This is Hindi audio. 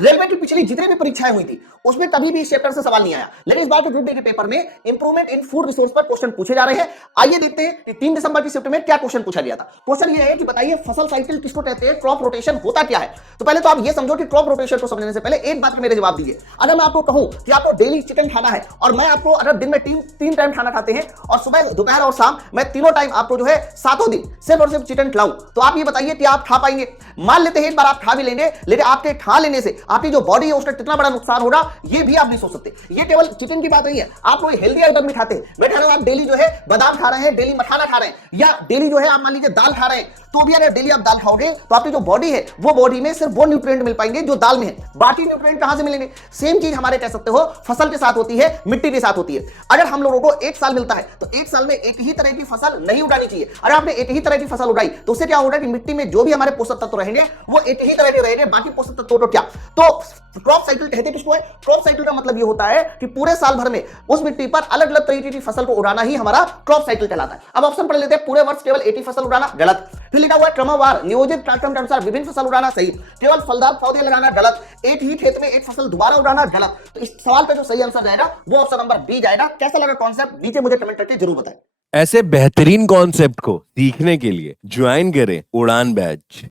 रेलवे की पिछली जितनी भी परीक्षाएं हुई थी उसमें कभी भी इस चैप्टर से सवाल नहीं आया, लेकिन इस बार के ग्रुप डी के पेपर में इंप्रूवमेंट इन फूड रिसोर्स पर क्वेश्चन पूछे जा रहे हैं। आइए देखते हैं कि 3 दिसंबर की शिफ्ट में क्या क्वेश्चन पूछा गया था। क्वेश्चन ये है कि बताइए फसल साइकिल किसको कहते हैं, क्रॉप रोटेशन होता क्या है। तो पहले तो आप ये समझो कि क्रॉप रोटेशन को समझने से पहले एक बात का मेरे जवाब दीजिए। अगर मैं आपको कहूं कि आपको डेली चिकन खाना है और मैं आपको अगर दिन में तीन टाइम खाना खाते हैं और सुबह दोपहर और शाम मैं तीनों टाइम आपको जो है सातों दिन सिर्फ और सिर्फ चिकन खिलाऊं, तो आप ये बताइए कि आप खा पाएंगे। मान लेते हैं एक बार आप खा भी लेंगे, लेकिन आपके खा लेने से आपकी जो बॉडी है उसका कितना बड़ा नुकसान होगा ये भी आप नहीं सोच सकते। ये केवल चिकन की बात नहीं है, आप कोई हेल्दी आइटम भी खाते हैं, मैं कह रहा हूं आप डेली जो है बादाम खा रहे हैं, डेली मखाना खा रहे हैं, या डेली जो है आप मान लीजिए दाल खा रहे हैं, तो भी अगर डेली आप दाल खाओगे तो आपकी जो बॉडी है वो बॉडी में सिर्फ वो न्यूट्रिएंट मिल पाएंगे जो दाल में है, बाकी न्यूट्रिएंट कहां से मिलेंगे। सेम चीज हमारे कह सकते हो फसल के साथ होती है, मिट्टी के साथ होती है। अगर हम लोगों को एक साल मिलता है तो एक साल में एक ही तरह की फसल नहीं उगानी चाहिए। अगर आपने एक ही तरह की फसल उगाई तो उससे क्या होगा कि मिट्टी में जो भी हमारे पोषक तत्व रहेंगे वो एक ही तरह के रहेंगे, बाकी पोषक तत्व तो क्या। तो क्रॉप साइकिल कहते किसको है, क्रॉप साइकिल का मतलब ये होता है कि पूरे साल भर में उस मिट्टी पर अलग अलग तरीके की फसल को उगाना ही हमारा क्रॉप साइकिल कहलाता है। अब ऑप्शन पढ़ लेते हैं, पूरे वर्ष केवल एक ही फसल उगाना गलत। फिर लिखा हुआ है क्रमवार नियोजित कार्यक्रम के अनुसार विभिन्न फसल उगाना सही। केवल फलदार पौधे लगाना गलत। एक ही खेत में एक फसल दोबारा उगाना गलत। तो इस सवाल का जो सही आंसर जाएगा वो ऑप्शन नंबर बी जाएगा। कैसा लगा कॉन्सेप्ट नीचे मुझे कमेंट करके जरूर बताएं। ऐसे बेहतरीन कॉन्सेप्ट को सीखने के लिए ज्वाइन करें उड़ान बैच।